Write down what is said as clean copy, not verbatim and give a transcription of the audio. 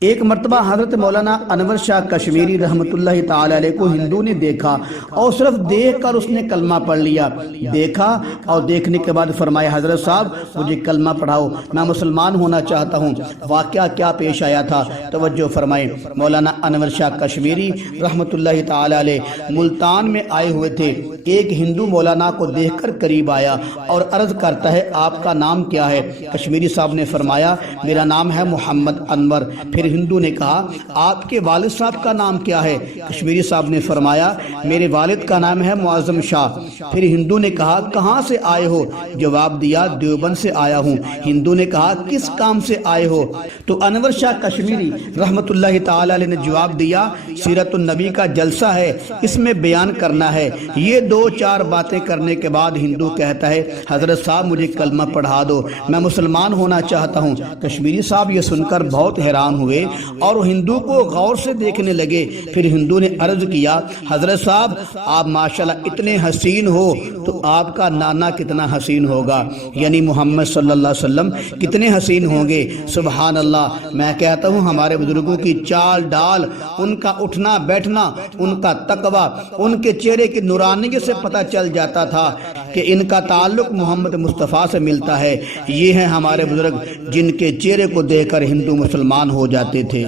ایک مرتبہ حضرت مولانا انور شاہ کشمیری رحمت اللہ تعالی علیہ کو ہندو نے دیکھا اور صرف دیکھ کر اس نے کلمہ پڑھ لیا۔ دیکھا اور دیکھنے کے بعد فرمایا حضرت صاحب مجھے کلمہ پڑھاؤ، میں مسلمان ہونا چاہتا ہوں۔ واقعہ کیا پیش آیا تھا توجہ فرمائیں۔ مولانا انور شاہ کشمیری رحمت اللہ تعالی علیہ ملتان میں آئے ہوئے تھے۔ ایک ہندو مولانا کو دیکھ کر قریب آیا اور عرض کرتا ہے آپ کا نام کیا ہے؟ کشمیری صاحب نے فرمایا میرا نام ہے محمد انور۔ پھر ہندو نے کہا آپ کے والد صاحب کا نام کیا ہے؟ کشمیری صاحب نے فرمایا میرے والد کا نام ہے معظم شاہ۔ پھر ہندو نے کہا کہاں سے آئے ہو؟ جواب دیا دیوبند سے آیا ہوں۔ ہندو نے کہا کس کام سے آئے ہو؟ تو انور شاہ کشمیری رحمت اللہ تعالی علیہ نے جواب دیا سیرت النبی کا جلسہ ہے، اس میں بیان کرنا ہے۔ یہ دو چار باتیں کرنے کے بعد ہندو کہتا ہے حضرت صاحب مجھے کلمہ پڑھا دو، میں مسلمان ہونا چاہتا ہوں۔ کشمیری صاحب یہ سن کر بہت حیران ہوئے اور ہندو کو غور سے دیکھنے لگے۔ پھر ہندو نے عرض کیا حضرت صاحب آپ ماشاءاللہ اتنے حسین ہو تو آپ کا نانا کتنا حسین ہوگا، یعنی محمد صلی اللہ علیہ وسلم کتنے حسین ہوں گے۔ سبحان اللہ، میں کہتا ہوں ہمارے بزرگوں کی چال ڈال، ان کا اٹھنا بیٹھنا، ان کا تقوی، ان کے چہرے کی نورانیت سے پتہ چل جاتا تھا کہ ان کا تعلق محمد مصطفیٰ سے ملتا ہے۔ یہ ہیں ہمارے بزرگ جن کے چہرے کو دیکھ کر ہندو مسلمان ہو جاتے تھے۔